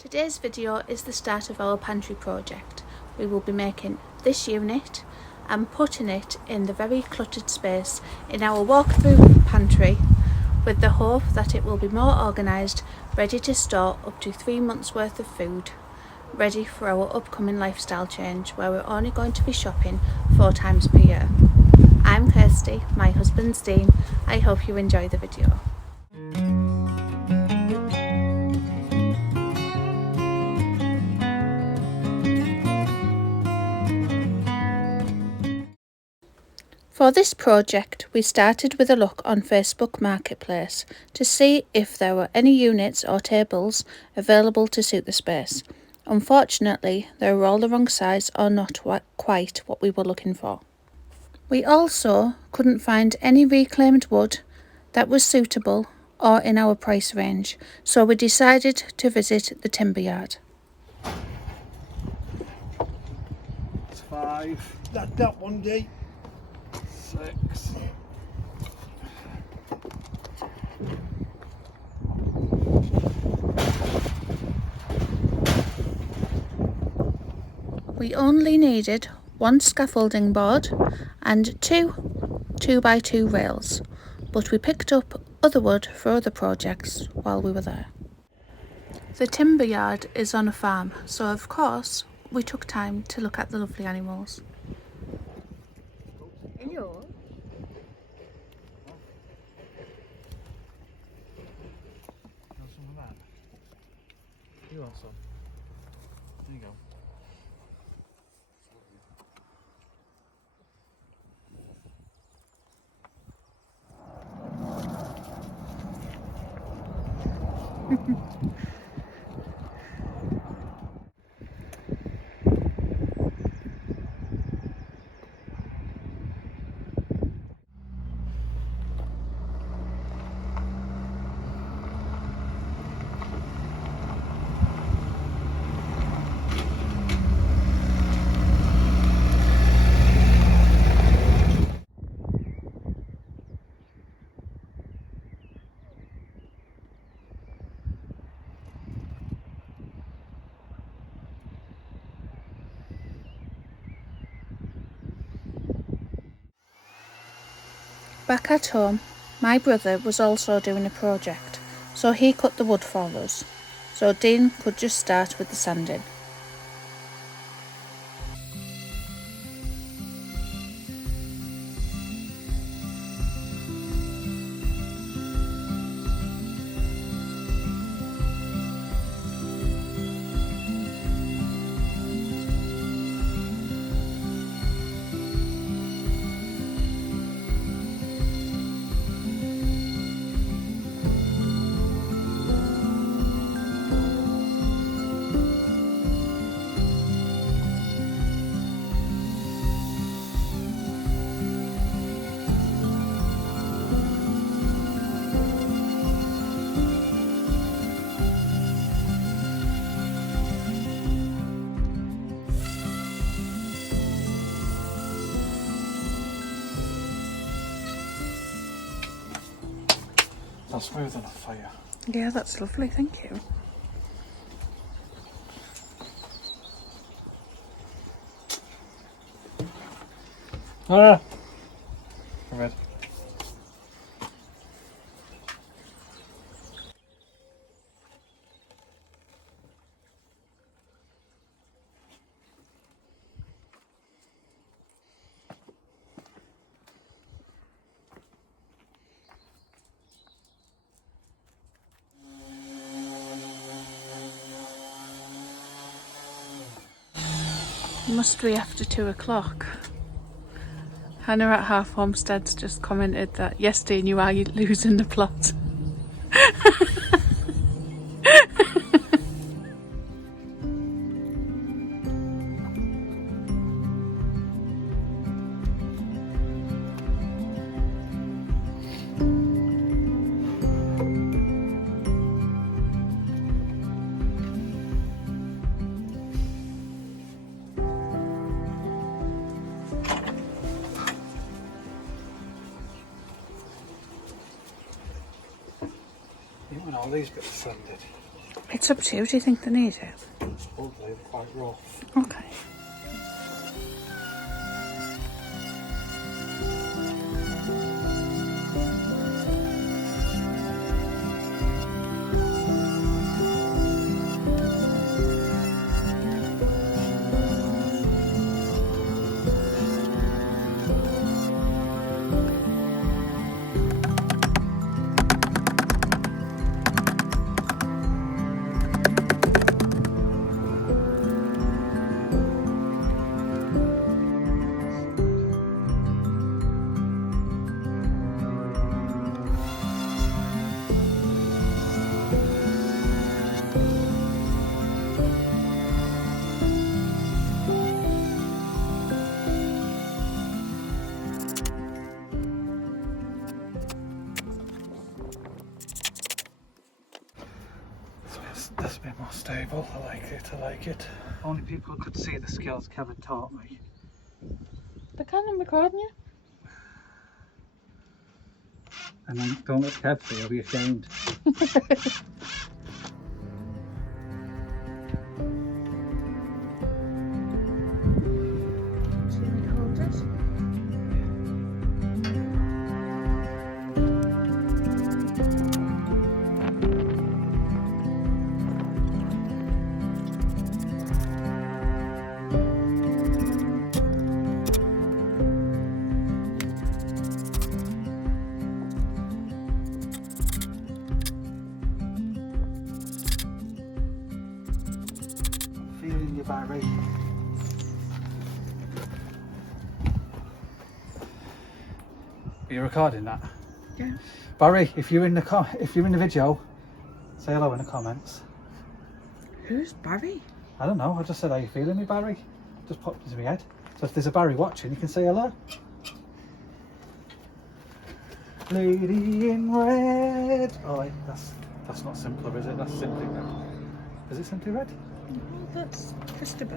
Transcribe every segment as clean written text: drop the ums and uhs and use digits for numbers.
Today's video is the start of our pantry project. We will be making this unit and putting it in the very cluttered space in our walk-through pantry with the hope that it will be more organised, ready to store up to 3 months worth of food, ready for our upcoming lifestyle change where we're only going to be shopping 4 times per year. I'm Kirsty, my husband's Dean. I hope you enjoy the video. For this project, we started with a look on Facebook Marketplace to see if there were any units or tables available to suit the space. Unfortunately, they were all the wrong size or not quite what we were looking for. We also couldn't find any reclaimed wood that was suitable or in our price range, so we decided to visit the timber yard. It's 5. That one, D. 6. We only needed 1 scaffolding board and 2 2x2 rails, but we picked up other wood for other projects while we were there. The timber yard is on a farm, so of course we took time to look at the lovely animals. Hello. You want some of that? You want some? There you go. Back at home, my brother was also doing a project, so he cut the wood for us, so Dean could just start with the sanding. That's smoother than a fire. Yeah, that's lovely, thank you. Ah! Red. Must be after 2 o'clock. Hannah at Half Homestead's just commented that, yes Dean, you are losing the plot. You want all these bits sanded. It's up to you. Do you think they need it? Supposedly they're quite rough. Okay. That's a bit more stable. I like it. Only people could see the skills Kevin taught me. They can, I'm recording you. And then don't let Kev see, he'll be ashamed. Feeling your Barry. Are you recording that? Yeah. Barry, if you're in the video, say hello in the comments. Who's Barry? I don't know. I just said, "Are you feeling me, Barry?" Just popped into my head. So if there's a Barry watching, you can say hello. Lady in red. Oh, wait, that's not simpler, is it? That's simply red. Is it simply red? No, that's Christabel.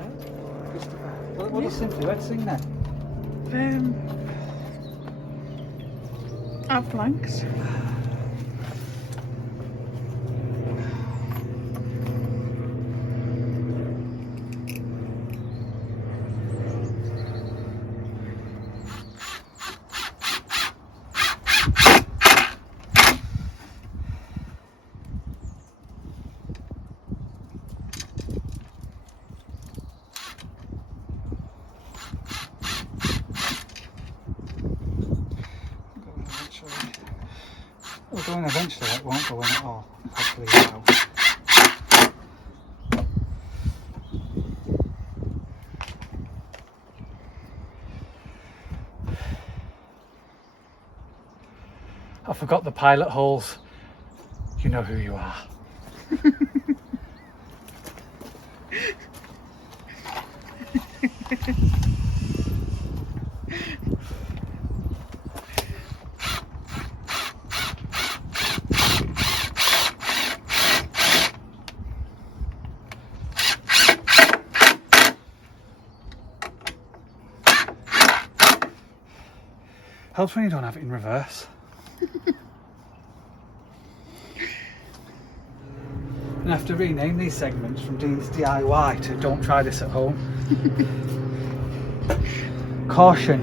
What does simply red sing then? Blanks. We're going eventually, it won't go in at all. Hopefully now. I forgot the pilot holes. You know who you are. Helps when you don't have it in reverse. And I have to rename these segments from Dean's DIY to Don't Try This at Home. Caution,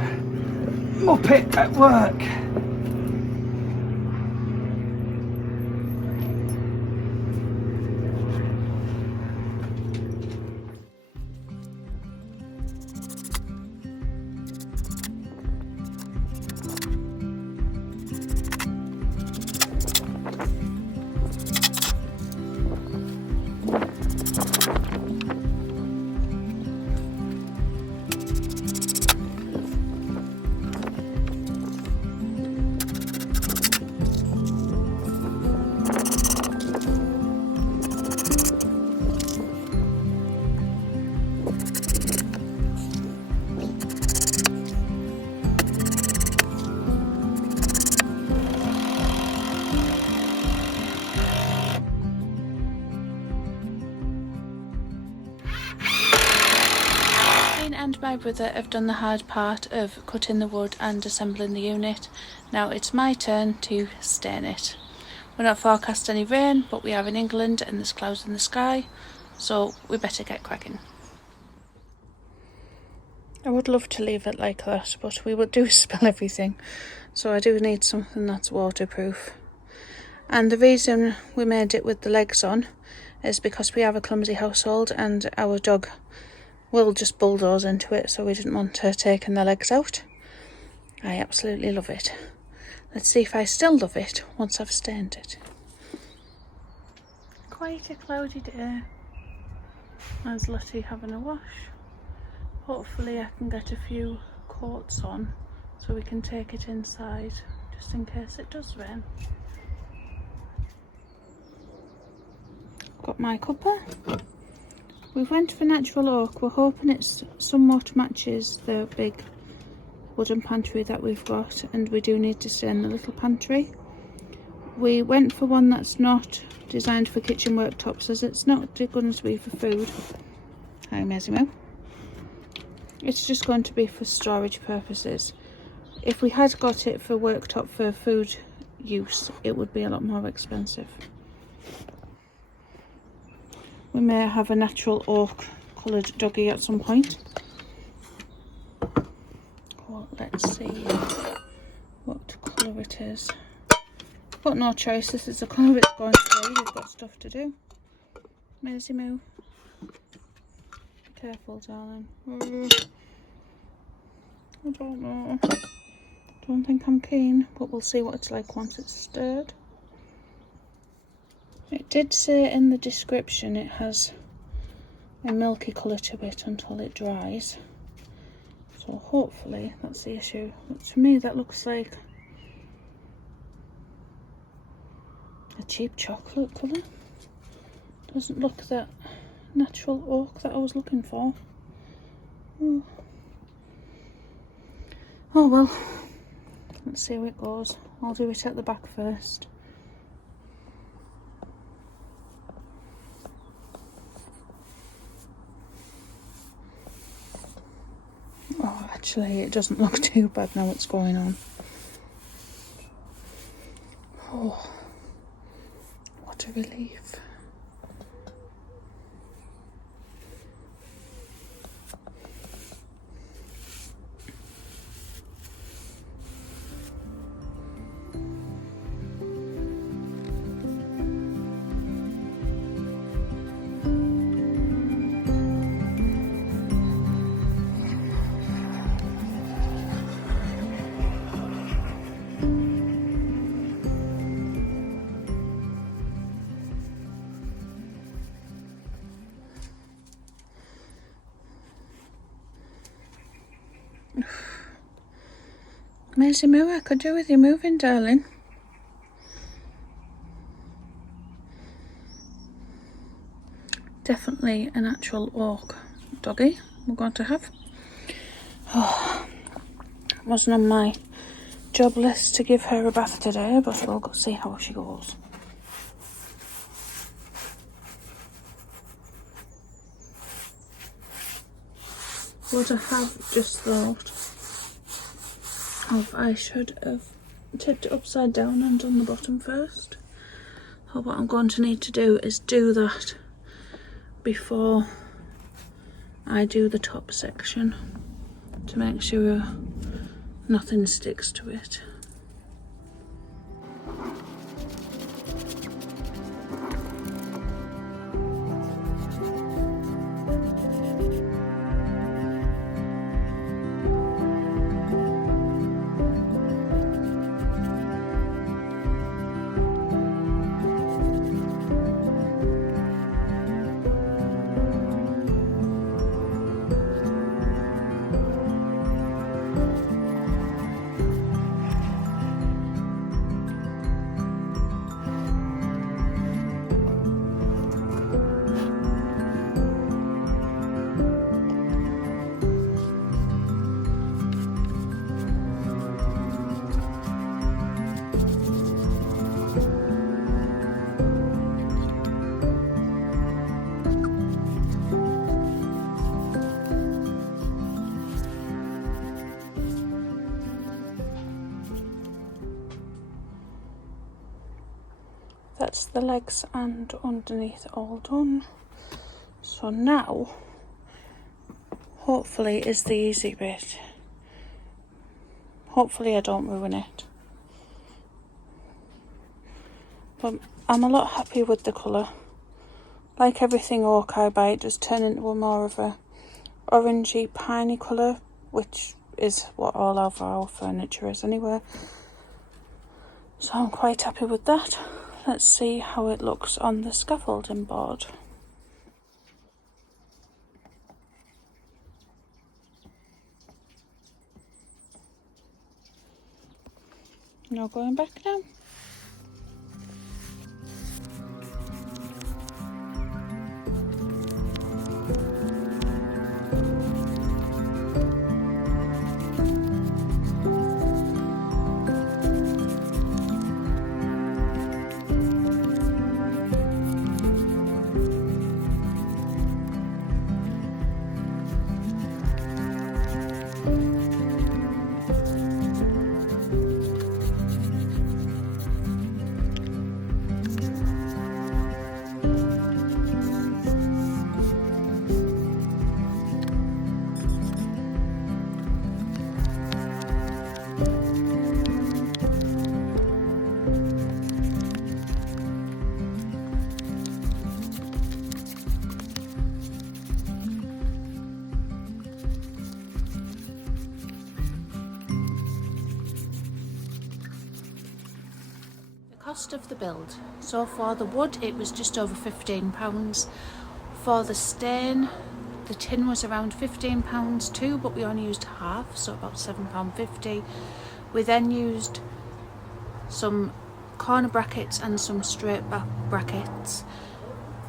Muppet at work. And my brother have done the hard part of cutting the wood and assembling the unit. Now it's my turn to stain it. We're not forecast any rain, but we are in England and there's clouds in the sky, so we better get cracking. I would love to leave it like that, but we would do spill everything, so I do need something that's waterproof. And the reason we made it with the legs on is because we have a clumsy household and our dog will just bulldoze into it, so we didn't want her taking the legs out. I absolutely love it. Let's see if I still love it once I've stained it. Quite a cloudy day. There's Lottie having a wash. Hopefully I can get a few coats on so we can take it inside, just in case it does rain. Got my cuppa. We went for natural oak. We're hoping it somewhat matches the big wooden pantry that we've got, and we do need to stay in the little pantry. We went for one that's not designed for kitchen worktops, as it's not going to be for food. Hi, Maisie Moo. It's just going to be for storage purposes. If we had got it for worktop for food use, it would be a lot more expensive. We may have a natural oak coloured doggy at some point. Well, let's see what colour it is. Got no choice, this is the colour it's going to be. We've got stuff to do. Maisie Moo. Careful, darling. I don't know. Don't think I'm keen, but we'll see what it's like once it's stirred. It did say in the description it has a milky colour to it until it dries. So hopefully that's the issue. But to me that looks like a cheap chocolate colour. Doesn't look that natural oak that I was looking for. Oh well, let's see how it goes. I'll do it at the back first. Oh, actually it doesn't look too bad now it's going on. Oh, what a relief. Maisie Moo, I could do with you moving, darling. Definitely a natural oak doggy we're going to have. Oh, it wasn't on my job list to give her a bath today, but we'll go see how she goes. What I have just thought of, I should have tipped it upside down and done the bottom first. So what I'm going to need to do is do that before I do the top section to make sure nothing sticks to it. That's the legs and underneath all done. So now, hopefully, is the easy bit. Hopefully I don't ruin it. But I'm a lot happy with the colour. Like everything oak I buy, it does turn into a more of a orangey, piney colour, which is what all of our furniture is anyway. So I'm quite happy with that. Let's see how it looks on the scaffolding board. No going back now. Cost of the build. So for the wood it was just over £15. For the stain, the tin was around £15 too, but we only used half, so about £7.50. We then used some corner brackets and some straight back brackets.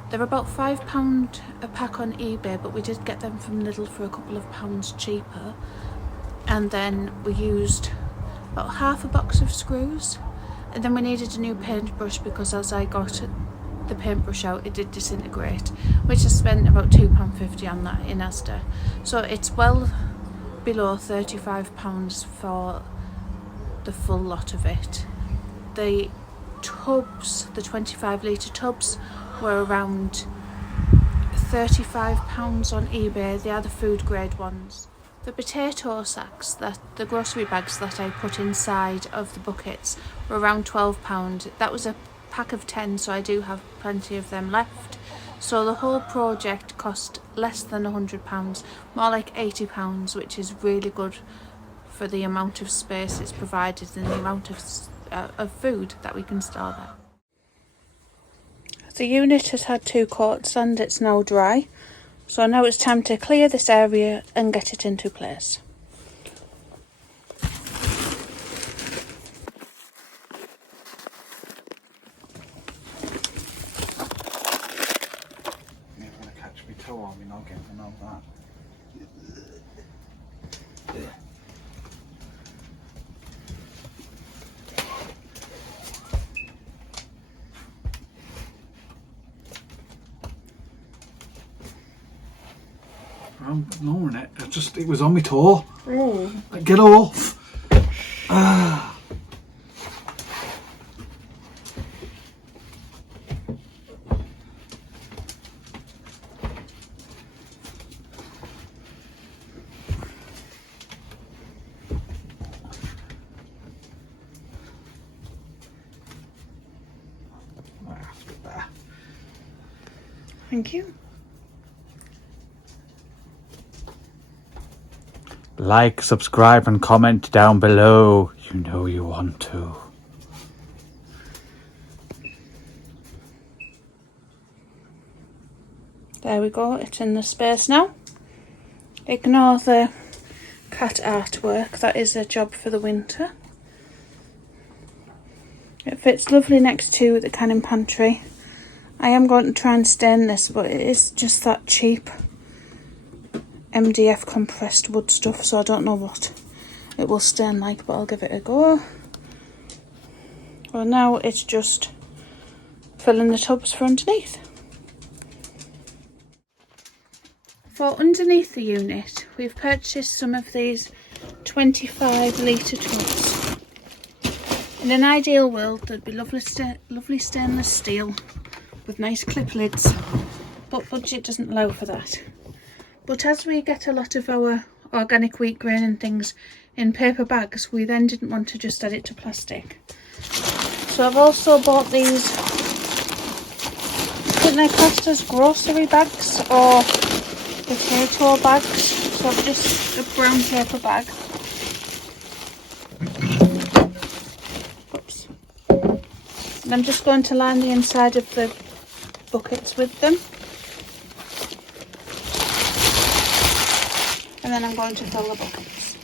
They're about £5 a pack on eBay, but we did get them from Lidl for a couple of pounds cheaper. And then we used about half a box of screws. And then we needed a new paintbrush because as I got the paintbrush out it did disintegrate, which I spent about £2.50 on that in Asda. So it's well below £35 for the full lot of it. The tubs, the 25 litre tubs, were around £35 on eBay. They are the food grade ones. The potato sacks, the grocery bags that I put inside of the buckets, were around £12. That was a pack of 10, so I do have plenty of them left. So the whole project cost less than £100, more like £80, which is really good for the amount of space it's provided and the amount of food that we can store there. The unit has had 2 coats and it's now dry. So now it's time to clear this area and get it into place. You're going to catch me toe on me noggin, I know that. I'm ignoring it. It was on my toe. Oh. Like, get off. Ah. Thank you. Like, subscribe and comment down below. You know you want to. There we go, it's in the space now. Ignore the cat artwork, that is a job for the winter. It fits lovely next to the canning pantry. I am going to try and stain this, but it is just that cheap MDF compressed wood stuff, so I don't know what it will stain like, but I'll give it a go. Well, now it's just filling the tubs for underneath. For underneath the unit, we've purchased some of these 25 litre tubs. In an ideal world, there'd be lovely stainless steel with nice clip lids, but budget doesn't allow for that. But as we get a lot of our organic wheat grain and things in paper bags, we then didn't want to just add it to plastic. So I've also bought these, I think they're classed as grocery bags or potato bags. So just a brown paper bag. Oops. And I'm just going to line the inside of the buckets with them. And then I'm going to fill the buckets.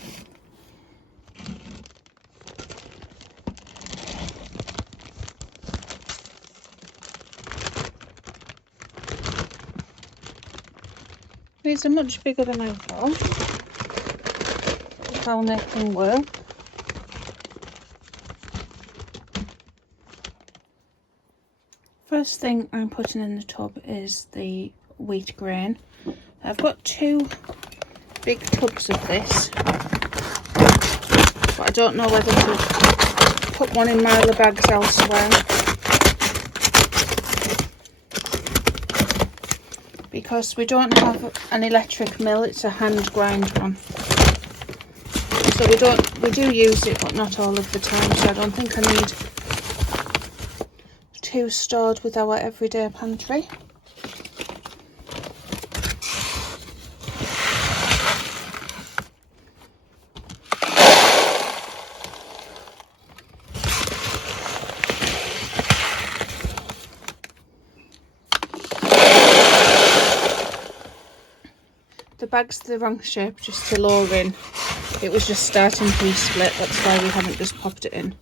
These are much bigger than I thought. I'll make them work. First thing I'm putting in the tub is the wheat grain. I've got 2 big tubs of this, but I don't know whether to put one in miler bags elsewhere, because we don't have an electric mill, it's a hand grind one. So we do use it, but not all of the time, so I don't think I need 2 stored with our everyday pantry. The bag's the wrong shape just to lower in. It was just starting to be split, that's why we haven't just popped it in.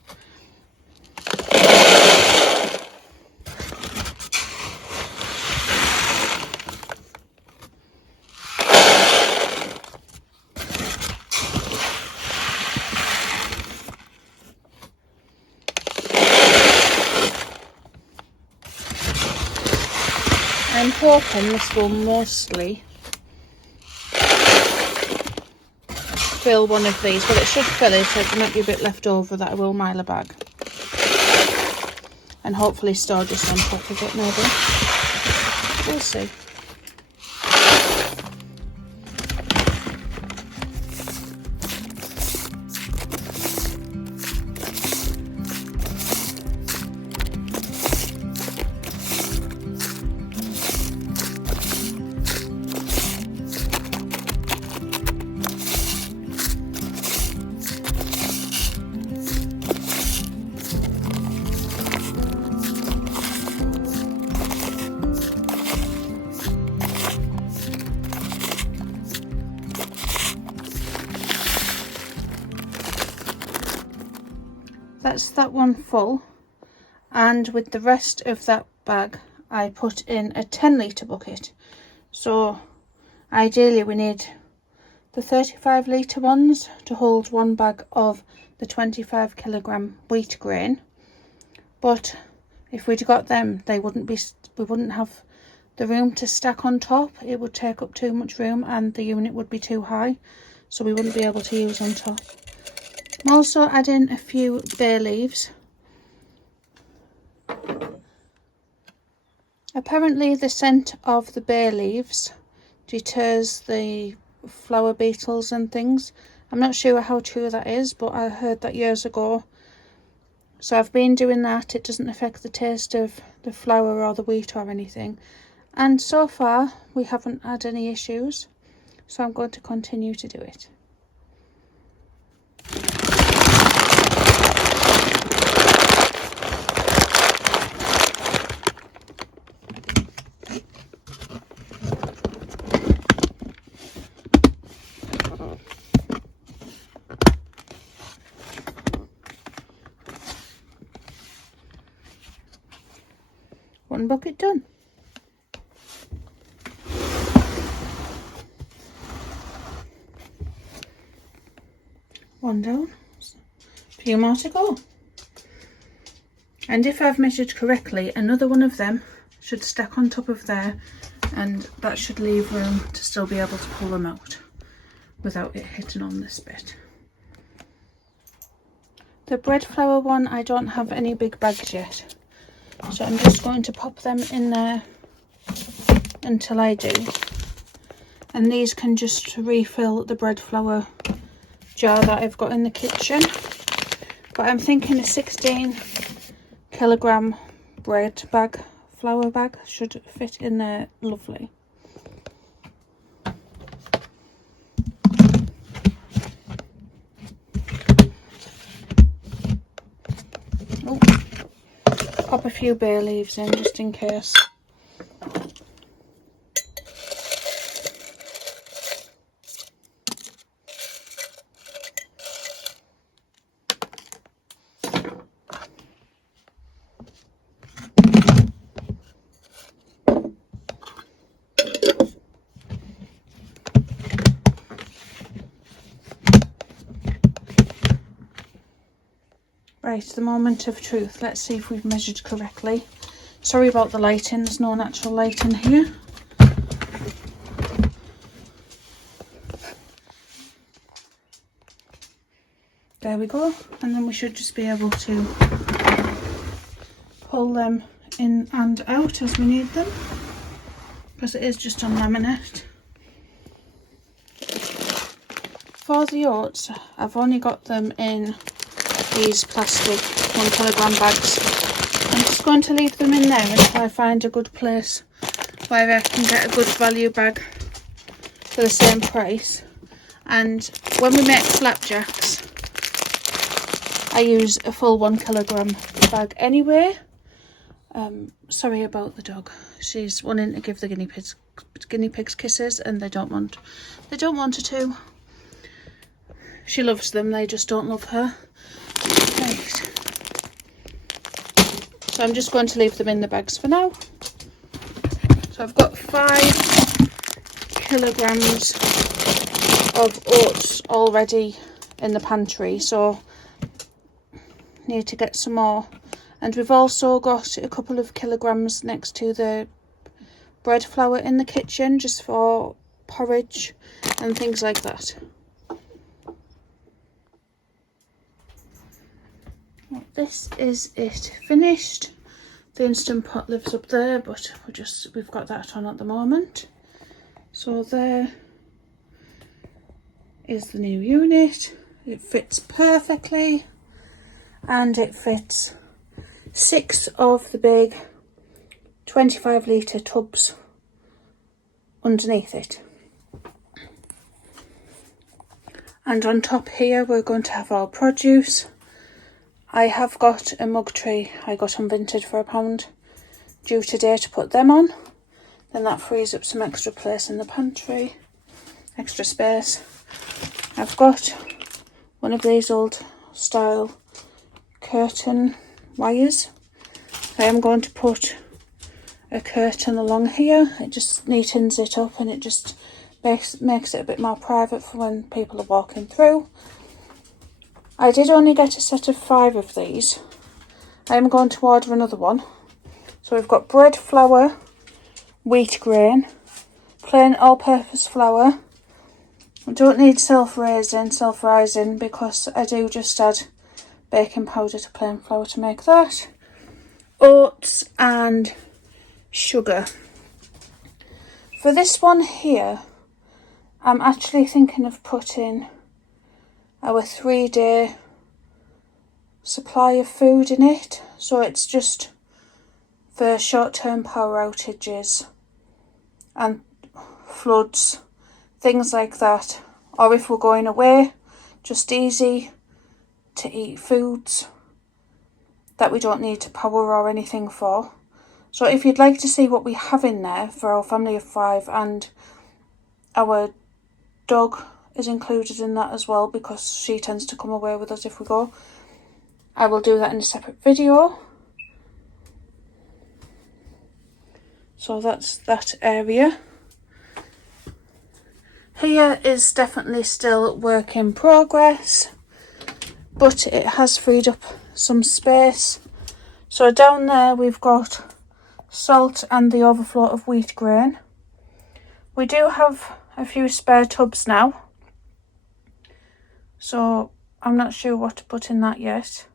I'm hoping this will mostly fill one of these. Well, it should fill it, so there might be a bit left over that I will mile a bag. And hopefully store just on top of it, maybe. We'll see. That's that one full, and with the rest of that bag I put in a 10-litre bucket. So ideally we need the 35-litre ones to hold one bag of the 25 kilogram wheat grain, but if we'd got them, we wouldn't have the room to stack on top. It would take up too much room and the unit would be too high, so we wouldn't be able to use on top. I'm also adding a few bay leaves. Apparently the scent of the bay leaves deters the flower beetles and things. I'm not sure how true that is, but I heard that years ago. So I've been doing that. It doesn't affect the taste of the flour or the wheat or anything. And so far we haven't had any issues. So I'm going to continue to do it. One bucket done. One down. A few more to go. And if I've measured correctly, another one of them should stack on top of there, and that should leave room to still be able to pull them out without it hitting on this bit. The bread flour one, I don't have any big bags yet, so I'm just going to pop them in there until I do. And these can just refill the bread flour jar that I've got in the kitchen. But I'm thinking a 16 kilogram bread bag, flour bag, should fit in there lovely. Oh, pop a few bay leaves in just in case. Right, the moment of truth. Let's see if we've measured correctly. Sorry about the lighting, there's no natural light in here. There we go. And then we should just be able to pull them in and out as we need them, because it is just on laminate. For the oats, I've only got them in these plastic 1 kilogram bags. I'm just going to leave them in there until I find a good place where I can get a good value bag for the same price. And when we make flapjacks, I use a full 1 kilogram bag anyway. Sorry about the dog. She's wanting to give the guinea pigs kisses, and they don't want her to. She loves them, they just don't love her. Right. So I'm just going to leave them in the bags for now. So I've got 5 kilograms of oats already in the pantry, so need to get some more. And we've also got a couple of kilograms next to the bread flour in the kitchen, just for porridge and things like that. Well, this is it finished. The Instant Pot lives up there, but we've got that on at the moment. So there is the new unit. It fits perfectly, and it fits 6 of the big 25 litre tubs underneath it. And on top here we're going to have our produce. I have got a mug tray I got on Vinted for £1 due today to put them on. Then that frees up some extra place in the pantry, extra space. I've got one of these old style curtain wires. I am going to put a curtain along here. It just neatens it up, and it just makes it a bit more private for when people are walking through. I did only get a set of 5 of these. I am going to order another one. So we've got bread flour, wheat grain, plain all-purpose flour. I don't need self-rising, because I do just add baking powder to plain flour to make that. Oats and sugar. For this one here, I'm actually thinking of putting our 3-day supply of food in it, so it's just for short-term power outages and floods, things like that, or if we're going away, just easy to eat foods that we don't need to power or anything for. So if you'd like to see what we have in there for our family of 5, and our dog is included in that as well, because she tends to come away with us if we go, I will do that in a separate video. So that's that area. Here is definitely still work in progress, but it has freed up some space. So down there we've got salt and the overflow of wheat grain. We do have a few spare tubs now, so I'm not sure what to put in that yet.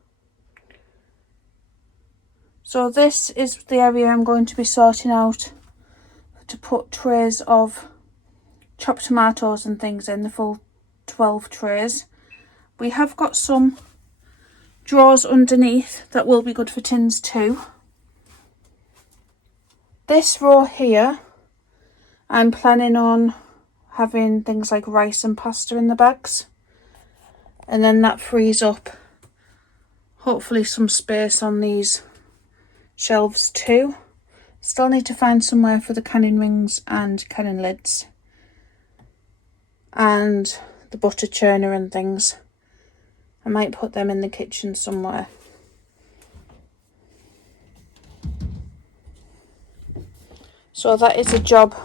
So this is the area I'm going to be sorting out to put trays of chopped tomatoes and things in, the full 12 trays. We have got some drawers underneath that will be good for tins too. This row here, I'm planning on having things like rice and pasta in the bags, and then that frees up hopefully some space on these shelves too. Still need to find somewhere for the canning rings and canning lids and the butter churner and things. I might put them in the kitchen somewhere. So that is a job.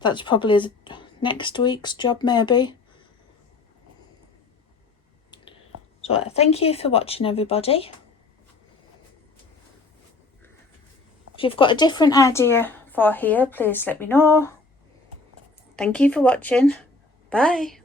That's probably next week's job maybe. So thank you for watching, everybody. If you've got a different idea for here, please let me know. Thank you for watching. Bye.